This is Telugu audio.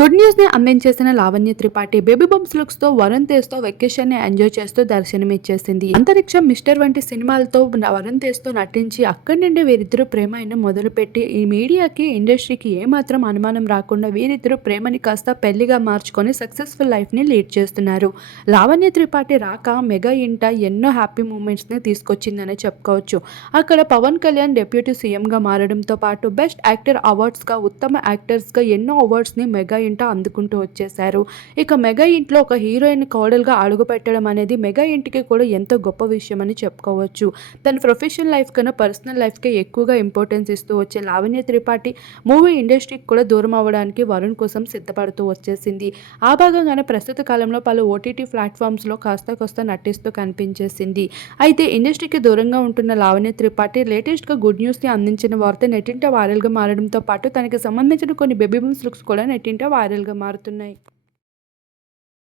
గుడ్ న్యూస్ని అందించేసిన లావణ్య త్రిపాఠి బేబీ బంప్స్ లుక్స్తో వరుణ్ తేజ్తో వెకేషన్ని ఎంజాయ్ చేస్తూ దర్శనమిచ్చేసింది. అంతరిక్షం మిస్టర్ వంటి సినిమాలతో వరుణ్ తేజ్తో నటించి అక్కడి నుండి వీరిద్దరు ప్రేమ అయిన మొదలుపెట్టి ఈ మీడియాకి ఇండస్ట్రీకి ఏమాత్రం అనుమానం రాకుండా వీరిద్దరు ప్రేమని కాస్త పెళ్ళిగా మార్చుకొని సక్సెస్ఫుల్ లైఫ్ని లీడ్ చేస్తున్నారు. లావణ్య త్రిపాఠి రాక మెగా ఇంట ఎన్నో హ్యాపీ మూమెంట్స్ని తీసుకొచ్చిందని చెప్పుకోవచ్చు. అక్కడ పవన్ కళ్యాణ్ డెప్యూటీ సీఎంగా మారడంతో పాటు బెస్ట్ యాక్టర్ అవార్డ్స్గా ఉత్తమ యాక్టర్స్గా ఎన్నో అవార్డ్స్ని మెగా ఇంట అందుకుంటూ వచ్చేసారు ఇక మెగా ఇంట్లో ఒక హీరోయిన్ కోడలుగా అడుగుపెట్టడం అనేది మెగా ఇంటికి కూడా ఎంతో గొప్ప విషయం అని చెప్పుకోవచ్చు. తన ప్రొఫెషనల్ లైఫ్ కన్నా పర్సనల్ లైఫ్కే ఎక్కువగా ఇంపార్టెన్స్ ఇస్తూ వచ్చే లావణ్య త్రిపాఠి మూవీ ఇండస్ట్రీకి కూడా దూరం అవ్వడానికి వరుణ్ కోసం సిద్ధపడుతూ వచ్చేసింది. ఆ భాగంగానే ప్రస్తుత కాలంలో పలు ఓటీటీ ప్లాట్ఫామ్స్లో కాస్త కాస్త నటిస్తూ కనిపించేసింది. అయితే ఇండస్ట్రీకి దూరంగా ఉంటున్న లావణ్య త్రిపాఠి లేటెస్ట్గా గుడ్ న్యూస్ని అందించిన వార్త నెట్టింట వైరల్గా మారడంతో పాటు తనకి సంబంధించిన కొన్ని బేబీ బూమ్స్ లుక్స్ కూడా నెట్టింట వైరల్గా మారుతున్నాయి.